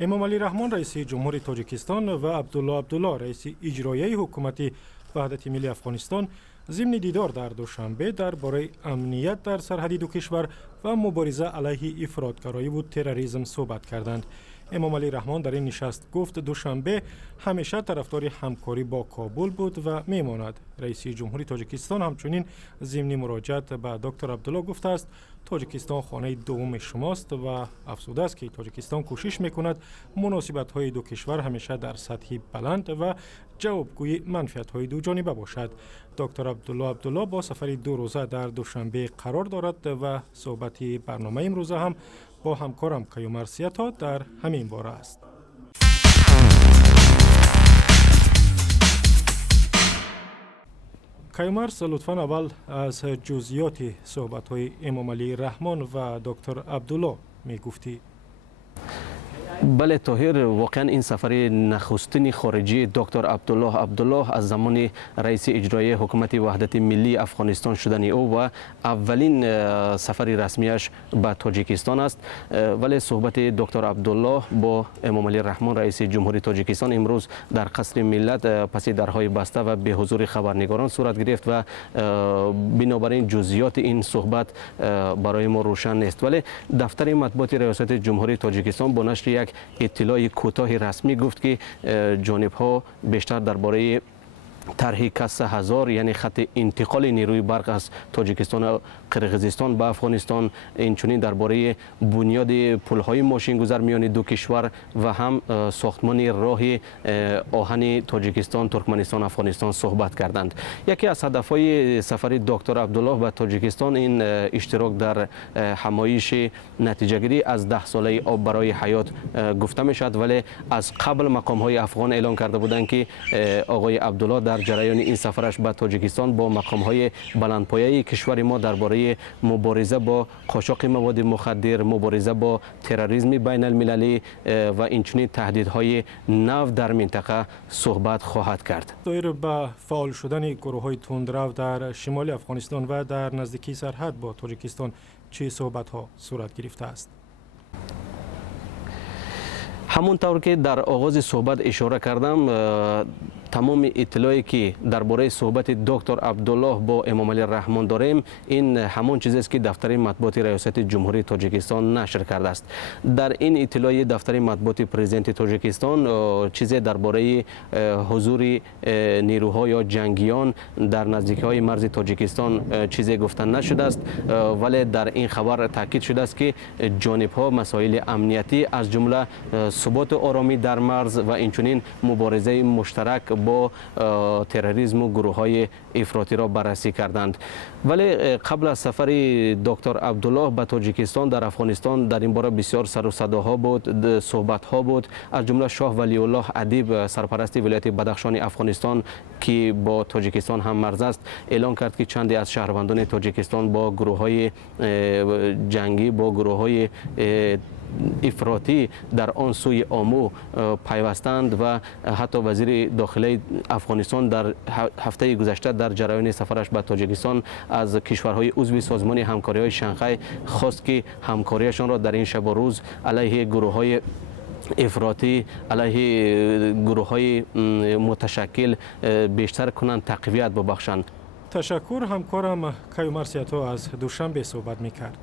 امامعلی رحمان رئیس جمهوری تاجیکستان و عبدالله عبدالله رئیس اجرایی حکومت وحدت ملی افغانستان ضمن دیدار در دوشنبه درباره امنیت در سرحدی دو کشور و مبارزه علیه افراطگرایی و تروریسم صحبت کردند. امامعلی رحمان در این نشست گفت دوشنبه همیشه طرفدار همکاری با کابل بود و میماند. رئیس جمهوری تاجیکستان همچنین ضمن مراجعت به دکتر عبدالله گفته است تاجیکستان خانه دوم شماست و افزوده است که تاجیکستان کوشش میکند مناسبت های دو کشور همیشه در سطح بلند و جوابگوی منفعت های دو جانبه باشد. دکتر عبدالله با سفر 2 روزه در دوشنبه قرار دارد و صحبت برنامه امروزه هم با همکارم کیومر سیاتا در همین باره است. کیومر، لطفاً اول از جزئیات صحبت های امامعلی رحمان و دکتر عبدالله می گفتی. بله طاهر، واقعا این سفر نخستین خارجی دکتر عبدالله از زمان رئیس اجرایی حکومت وحدت ملی افغانستان شدن او و اولین سفر رسمیش به تاجیکستان است. ولی صحبت دکتر عبدالله با امامعلی رحمان رئیس جمهوری تاجیکستان امروز در قصر ملت پس درهای بسته و به حضور خبرنگاران صورت گرفت و بنابراین جزئیات این صحبت برای ما روشن نیست. ولی دفتر مطبوعات ریاست جمهوری تاجیکستان با نشر یک اطلاع کوتاه رسمی گفت که جانب‌ها بیشتر درباره طرح کسر 1000 یعنی خط انتقال نیروی برق از تاجیکستان و قرقیزستان به افغانستان، اینچنین درباره بنیاد پل‌های ماشین‌گذار میان دو کشور و هم ساختمان راه آهن تاجیکستان، ترکمنستان، افغانستان صحبت کردند. یکی از هدف‌های سفر دکتر عبدالله به تاجیکستان این اشتراک در همایش نتیجه‌گیری از 10 ساله آب برای حیات گفته می‌شد، ولی از قبل مقام‌های افغان اعلام کرده بودند که آقای عبدالله در جریان این سفرش به تاجیکستان با مقام‌های بلندپایه کشور ما درباره مبارزه با قاچاق مواد مخدر، مبارزه با تروریسم بین المللی و اینچنین تهدیدهای نو در منطقه صحبت خواهد کرد. دایر به فعال شدن گروه‌های تندرو در شمال افغانستان و در نزدیکی سرحد با تاجیکستان چه صحبت‌ها صورت گرفته است؟ همونطور که در آغاز صحبت اشاره کردم، تمام اطلاعی که درباره صحبت دکتر عبدالله با امامعلی رحمان داریم این همون چیزی است که دفتر مطبوعات ریاست جمهوری تاجیکستان نشر کرده است. در این اطلاع دفتر مطبوعات پرزیدنت تاجیکستان چیزی درباره حضور نیروها یا جنگیان در نزدیکی‌های مرز تاجیکستان چیزی گفتن نشده است، ولی در این خبر تاکید شده است که جانب‌ها مسائل امنیتی از جمله ثبات و آرامی در مرز و اینچنین مبارزه مشترک با تروریسم و گروه‌های افراطی را بررسی کردند. ولی قبل از سفر دکتر عبدالله به تاجیکستان در افغانستان در این باره بسیار سر و صداها بود، صحبت‌ها بود. از جمله شاه ولی الله ادیب سرپرست ولایت بدخشان افغانستان که با تاجیکستان هم مرز است اعلام کرد که چندی از شهروندان تاجیکستان با گروه‌های جنگی، با گروه‌های افراطی در آن سوی آمو پیوستند و حتی وزیر داخلی افغانستان در هفته گذشته در جریان سفرش به تاجیکستان از کشورهای عضو سازمان همکاری‌های شانگهای خواست که همکاریشان را در این شب و روز علیه گروه‌های افراطی، علیه گروه‌های متشکل بیشتر کنند، تقویت ببخشند. تشکر. همکارم کیومر سیاتا از دوشنبه صحبت می‌کرد.